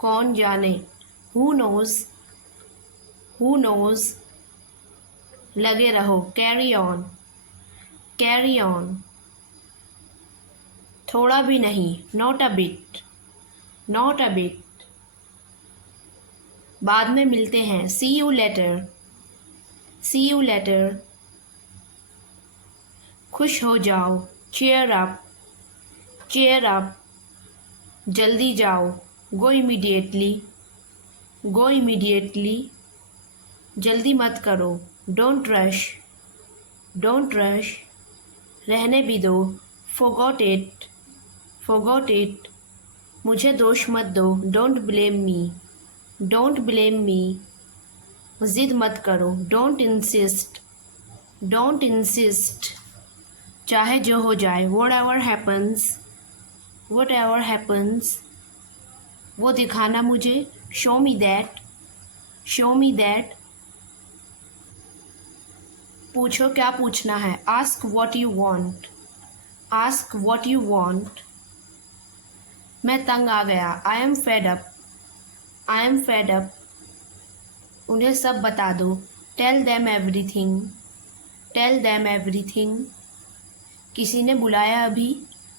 कौन जाने, who knows, who knows. लगे रहो, कैरी ऑन, कैरी ऑन। थोड़ा भी नहीं, not a bit, not a bit. बाद में मिलते हैं, see you later, see you later. खुश हो जाओ, चेयर अप, चेयर अप। जल्दी जाओ, गो इमीडिएटली, गो इमीडिएटली। जल्दी मत करो, डोंट रश, डोंट रश। रहने भी दो, forgot it, forgot it। मुझे दोष मत दो, don't blame me, don't blame me. जिद मत करो, डोंट इंसिस्ट, डोंट इंसिस्ट। चाहे जो हो जाए, whatever happens, whatever happens। वो दिखाना मुझे, show me that, show me that। पूछो क्या पूछना है, ask what you want, ask what you want। मैं तंग आ गया, I am fed up, I am fed up। उन्हें सब बता दो, tell them everything, tell them everything। किसी ने बुलाया अभी,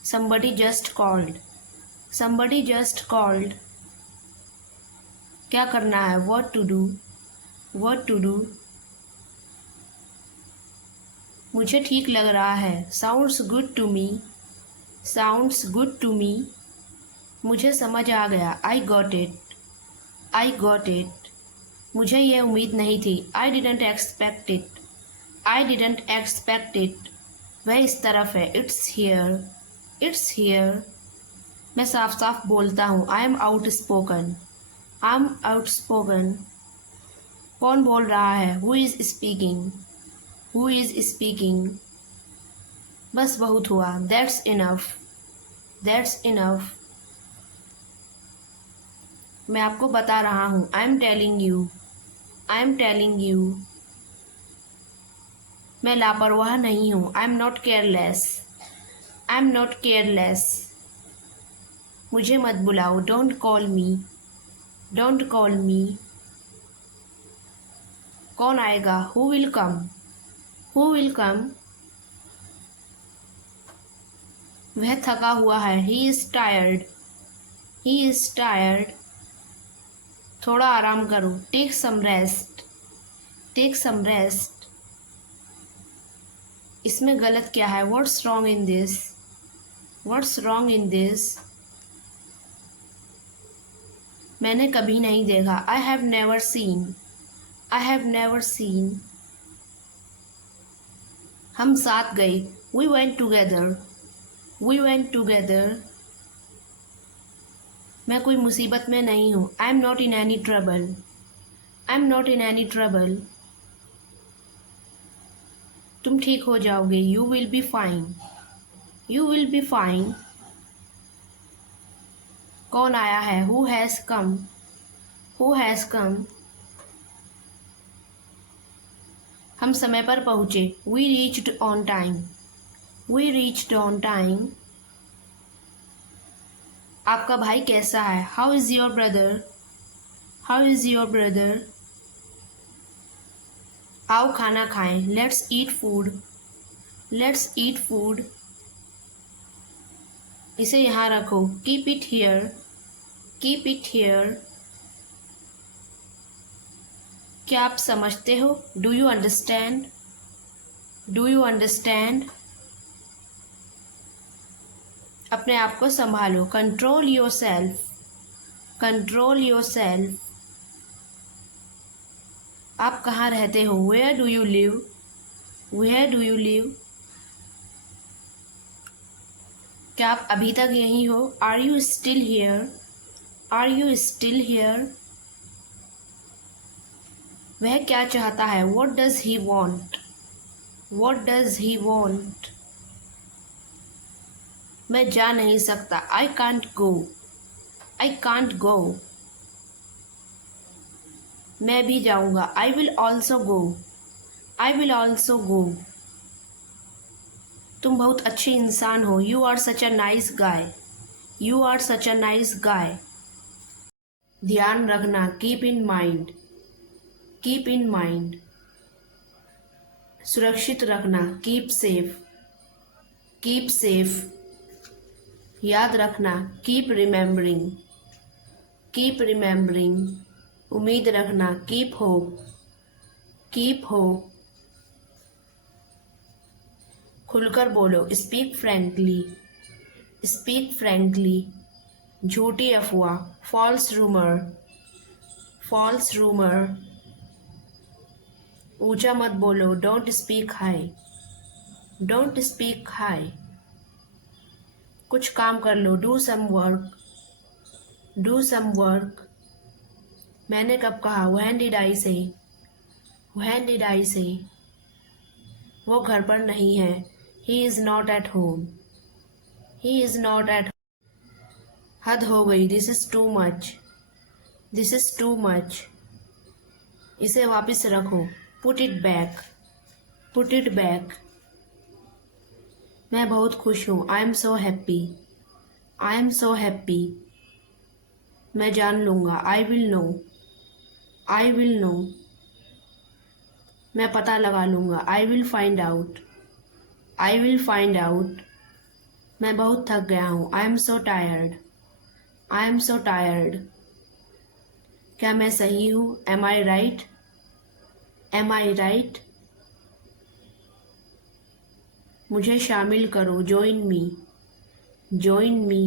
somebody just called, somebody just called। क्या करना है, what to do, what to do। मुझे ठीक लग रहा है, sounds good to me, sounds good to me। मुझे समझ आ गया, I got it, I got it। मुझे ये उम्मीद नहीं थी, I didn't expect it, I didn't expect it। वह इस तरफ है, it's here, it's here। मैं साफ साफ बोलता हूँ, I am outspoken, I am outspoken। कौन बोल रहा है, who is speaking, who is speaking। बस बहुत हुआ, that's enough, that's enough। मैं आपको बता रहा हूँ, I am telling you, I am telling you। मैं लापरवाह नहीं हूँ, I am not careless, I am not careless। मुझे मत बुलाओ, don't call me, don't call me। कौन आएगा, who will come, who will come। वह थका हुआ है, he is tired, he is tired। थोड़ा आराम करो, take some rest, take some rest। इसमें गलत क्या है, what's wrong in this, what's wrong in this। मैंने कभी नहीं देखा, I have never seen, I have never seen। हम साथ गए, we went together, we went together। मैं कोई मुसीबत में नहीं हूँ, I am not in any trouble, I am not in any trouble। तुम ठीक हो जाओगे, you will be fine, you will be fine। कौन आया है, who has come, who has come। हम समय पर पहुँचे, we reached on time, we reached on time। आपका भाई कैसा है, how is your brother, how is your brother। आओ खाना खाएं, let's eat food, let's eat food। इसे यहाँ रखो, keep it here, keep it here। क्या आप समझते हो, do you understand, do you understand। अपने आप को संभालो, control yourself, control yourself। आप कहाँ रहते हो, where do you live, where do you live। क्या आप अभी तक यहीं हो, are you still here, are you still here। वह क्या चाहता है, what does he want, what does he want। मैं जा नहीं सकता, I can't go, I can't go। मैं भी जाऊंगा, I will also go, I will also go। तुम बहुत अच्छे इंसान हो, you are such a nice guy, you are such a nice guy। ध्यान रखना, keep in mind, keep in mind. सुरक्षित रखना, कीप सेफ, कीप सेफ। याद रखना, कीप रिमेम्बरिंग, कीप रिमेम्बरिंग। उम्मीद रखना, कीप होप, कीप होप। खुलकर बोलो, स्पीक फ्रैंकली, स्पीक फ्रैंकली। झूठी अफवाह, फॉल्स रूमर, फॉल्स रूमर। ऊंचा मत बोलो, don't speak high, don't speak high. कुछ काम कर लो, do some work, do some work. मैंने कब कहा, व्हेन डिड आई से, व्हेन डिड आई से। वो घर पर नहीं है, he is not at home, he is not at. हद हो गई, this is too much, this is too much. इसे वापस रखो, put it back, put it back. मैं बहुत खुश हूँ, I am so happy, I am so happy. मैं जान लूँगा, I will know, I will know. मैं पता लगा लूँगा, I will find out, I will find out. मैं बहुत थक गया हूँ, I am so tired, I am so tired. क्या मैं सही हूँ, एम आई राइट, एम आई राइट। मुझे शामिल करो, जॉइन मी, जॉइन मी।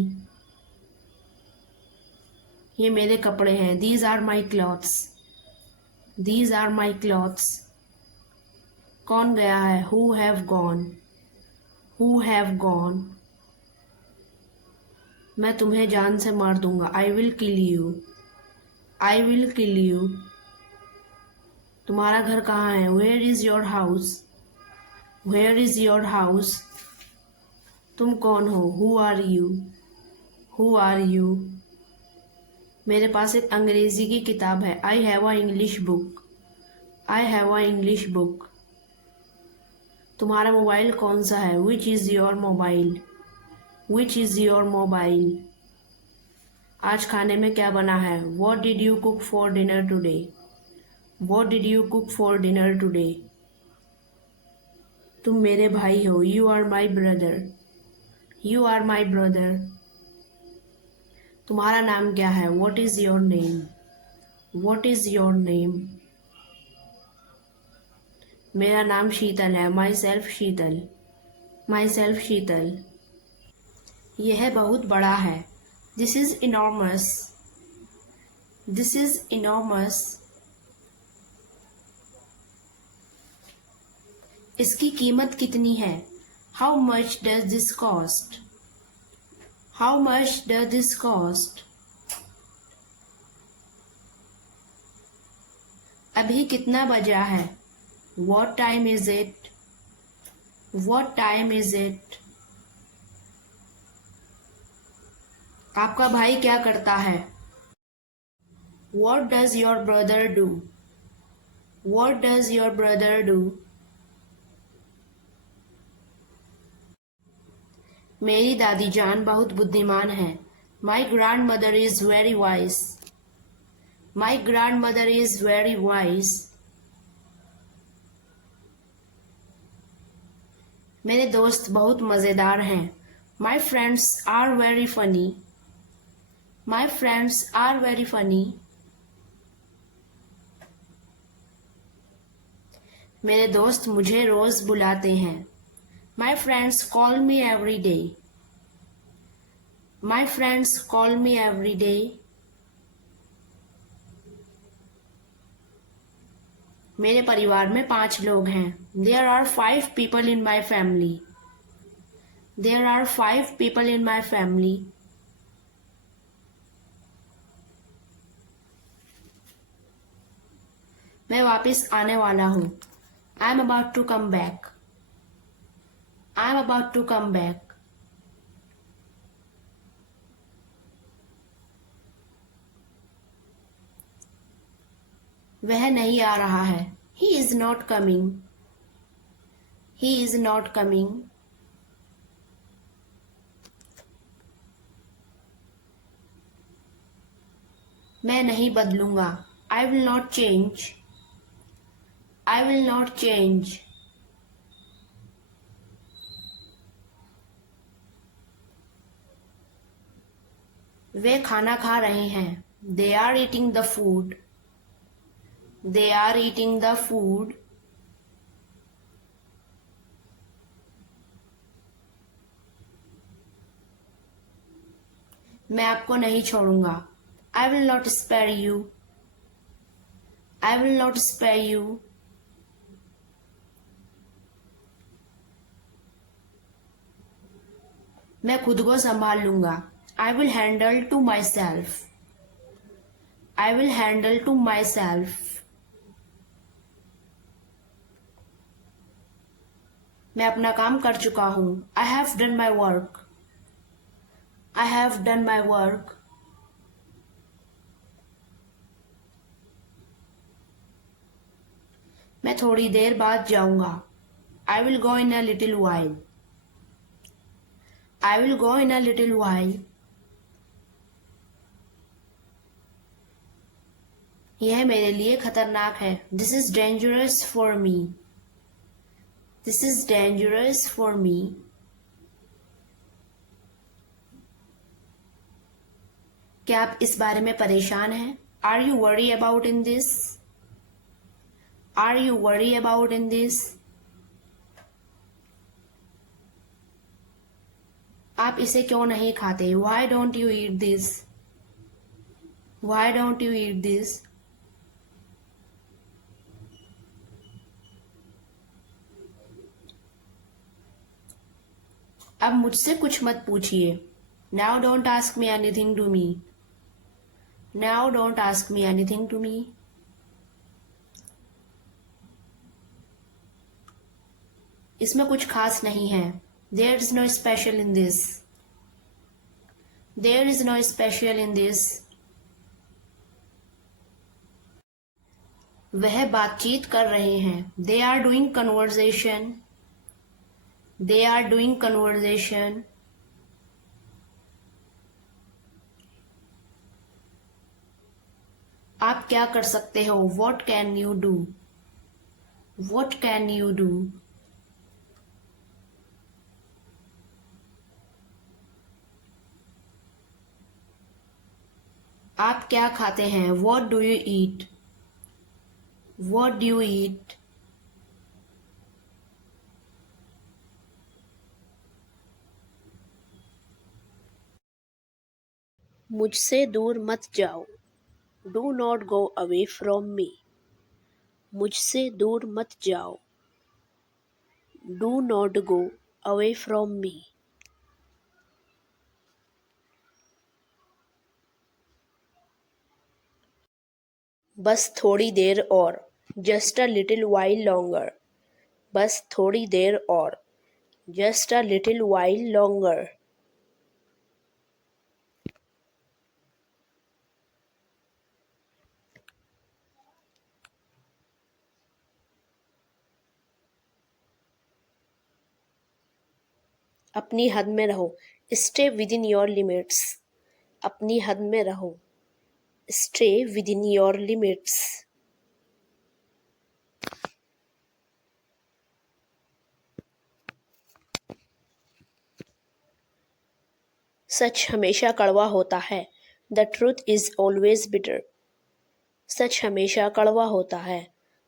ये मेरे कपड़े हैं, these are my clothes, these are my clothes. कौन गया है, who have gone, who have gone. मैं तुम्हें जान से मार दूंगा, I will kill you, I will kill you. तुम्हारा घर कहाँ है, where is your house, where is your house. तुम कौन हो, who are you, who are you. मेरे पास एक अंग्रेजी की किताब है, I have a English book, I have a English book. तुम्हारा मोबाइल कौन सा है, which is your mobile, which is your mobile. आज खाने में क्या बना है, what did you cook for dinner today, what did you cook for dinner today. तुम मेरे भाई हो, you are my brother, you are my brother. तुम्हारा नाम क्या है, what is your name, what is your name. मेरा नाम शीतल है, my self Sheetal, my self शीतल। यह बहुत बड़ा है, this is enormous, this is enormous. इसकी कीमत कितनी है, how much does this cost, how much does this cost. अभी कितना बजा है, what time is it, what time is it. आपका भाई क्या करता है, what does your brother do, what does your brother do. मेरी दादी जान बहुत बुद्धिमान है, my grand mother is very wise, my grand mother is very wise. मेरे दोस्त बहुत मज़ेदार हैं, my friends are very funny, my friends are very funny. मेरे दोस्त मुझे रोज़ बुलाते हैं, my friends call me every day, my friends call me every day. मेरे परिवार में 5 लोग हैं, there are 5 people in my family, there are 5 people in my family. मैं वापस आने वाला हूँ, I am about to come back, I am about to come back. वह नहीं आ रहा है, he is not coming, he is not coming. मैं नहीं बदलूंगा। I will not change. I will not change. वे खाना खा रहे हैं। They are eating the food. They are eating the food. मैं आपको नहीं छोड़ूंगा। I will not spare you. I will not spare you. मैं खुद को संभाल लूंगा। I will handle to myself. I will handle to myself. मैं अपना काम कर चुका हूँ। I have done my work. I have done my work. मैं थोड़ी देर बाद जाऊंगा। I will go in a little while. I will go in a little while. यह मेरे लिए खतरनाक है। This is dangerous for me. This is dangerous for me. क्या आप इस बारे में परेशान हैं? Are you worry about in this? Are you worry about in this? आप इसे क्यों नहीं खाते? Why don't you eat this? Why don't you eat this? अब मुझसे कुछ मत पूछिए। Now don't ask me anything to me. Now don't ask me anything to me. इसमें कुछ खास नहीं है। There is no special in this. There is no special in this. वह बातचीत कर रहे हैं। They are doing conversation. They are doing conversation. आप क्या कर सकते हो? What can you do? What can you do? आप क्या खाते हैं? What do you eat? What do you eat? मुझसे दूर मत जाओ। Do not go away from me. मुझसे दूर मत जाओ। Do not go away from me. बस थोड़ी देर और। Just a little while longer. बस थोड़ी देर और। Just a little while longer. अपनी हद में रहो। Stay with in your limits. अपनी हद में रहो। Stay with in your limits. सच हमेशा कड़वा होता है। The truth is always bitter. सच हमेशा कड़वा होता है।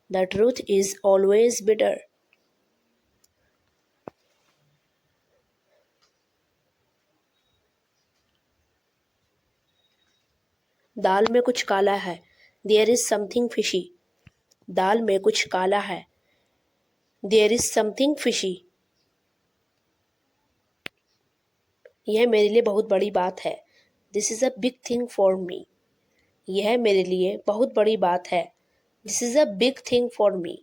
The truth is always bitter. दाल में कुछ काला है। There is something fishy. दाल में कुछ काला है। There is something fishy. यह मेरे लिए बहुत बड़ी बात है। This is a big thing for me. यह मेरे लिए बहुत बड़ी बात है। This is a big thing for me.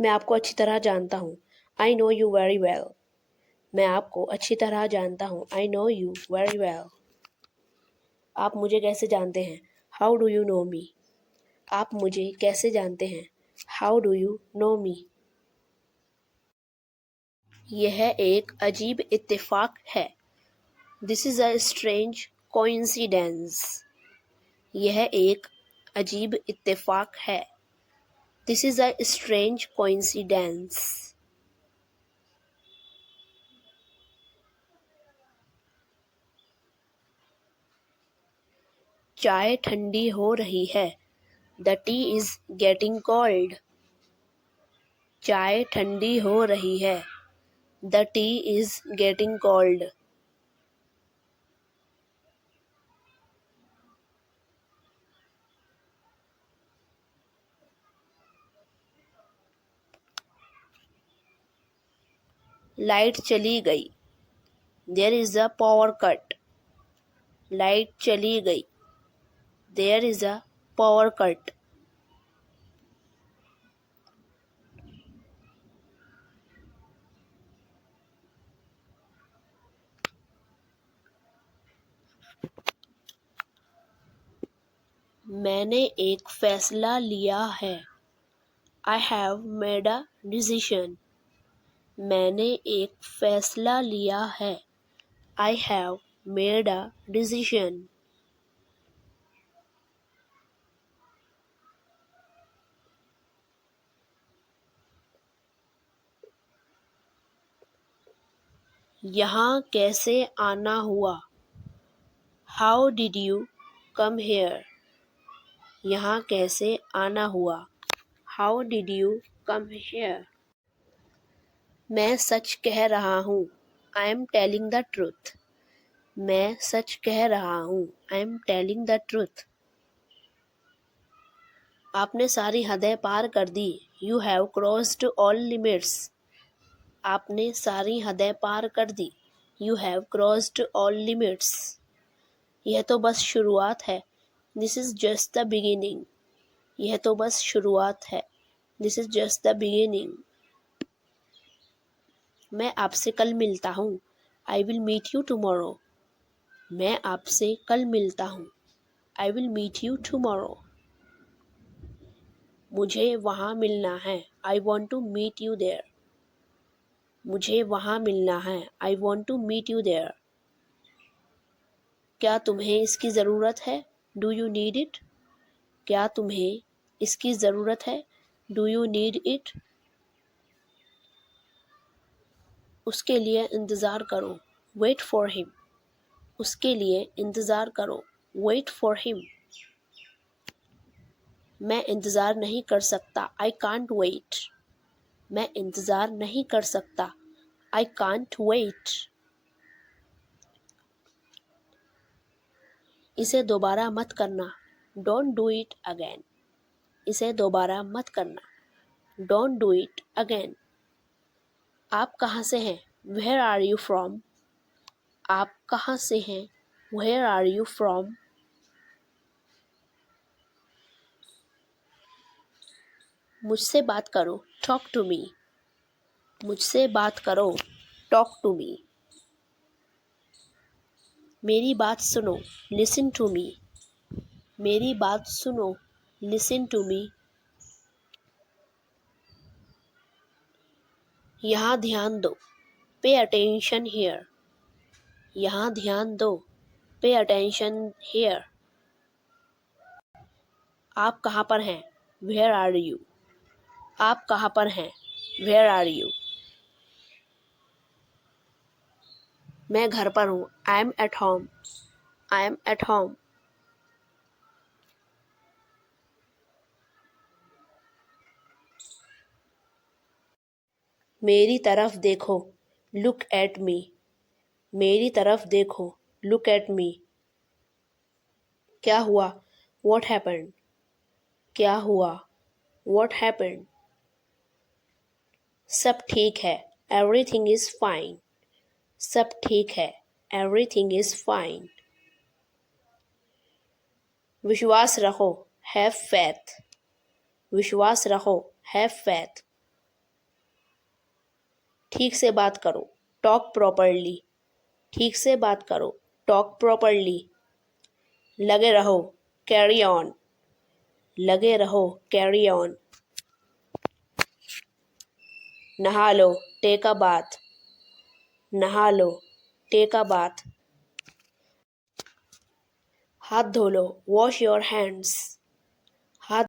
मैं आपको अच्छी तरह जानता हूँ। I know you very well. मैं आपको अच्छी तरह जानता हूँ। I know you very well. आप मुझे कैसे जानते हैं? हाउ डू यू नो मी? आप मुझे कैसे जानते हैं? हाउ डू यू नो मी? यह एक अजीब इत्तेफाक है। This is a strange coincidence, यह एक अजीब इत्तेफाक है। This is a strange coincidence. चाय ठंडी हो रही है। The tea is getting cold. चाय ठंडी हो रही है। The tea is getting cold. Light चली गई। There is a power cut. Light चली गई। There is a power cut. मैंने एक फ़ैसला लिया है। I have made a decision. मैंने एक फ़ैसला लिया है। I have made a decision. यहाँ कैसे आना हुआ? How did you come here? यहाँ कैसे आना हुआ? How did you come here? मैं सच कह रहा हूँ। I am telling the truth. मैं सच कह रहा हूँ। I am telling the truth. आपने सारी हदें पार कर दी। You have crossed all limits. आपने सारी हदें पार कर दी। You have crossed all limits. यह तो बस शुरुआत है। This is just the beginning. यह तो बस शुरुआत है। This is just the beginning. मैं आपसे कल मिलता हूँ। I will meet you tomorrow. मैं आपसे कल मिलता हूँ। I will meet you tomorrow. मुझे वहाँ मिलना है। I want to meet you there. मुझे वहाँ मिलना है। I want to meet you there. क्या तुम्हें इसकी ज़रूरत है? Do you need it? क्या तुम्हें इसकी ज़रूरत है? Do you need it? उसके लिए इंतज़ार करो। Wait for him. उसके लिए इंतज़ार करो। Wait for him. मैं इंतज़ार नहीं कर सकता। I can't wait. मैं इंतज़ार नहीं कर सकता। I can't wait. इसे दोबारा मत करना। Don't do it again. इसे दोबारा मत करना। Don't do it again. आप कहाँ से हैं? Where are you from? आप कहाँ से हैं? Where are you from? मुझसे बात करो। Talk to me. मुझसे बात करो। Talk to me. मेरी बात सुनो। Listen to me. मेरी बात सुनो। Listen to me. यहाँ ध्यान दो। Pay attention here. यहाँ ध्यान दो। Pay attention here. आप कहाँ पर हैं? Where are you? आप कहाँ पर हैं? Where are you? मैं घर पर हूँ। I am at home. I am at home. मेरी तरफ देखो। Look at me. मेरी तरफ देखो। Look at me. क्या हुआ? What happened? क्या हुआ? What happened? सब ठीक है। Everything is fine. सब ठीक है। Everything is fine. विश्वास रखो। Have faith. विश्वास रखो। Have faith. ठीक से बात करो। Talk properly. ठीक से बात करो। Talk properly. लगे रहो। Carry on. लगे रहो। Carry on. नहा लो। Take a bath. नहा लो। Take a bath. हाथ धो लो, वॉश योर हैंड्स।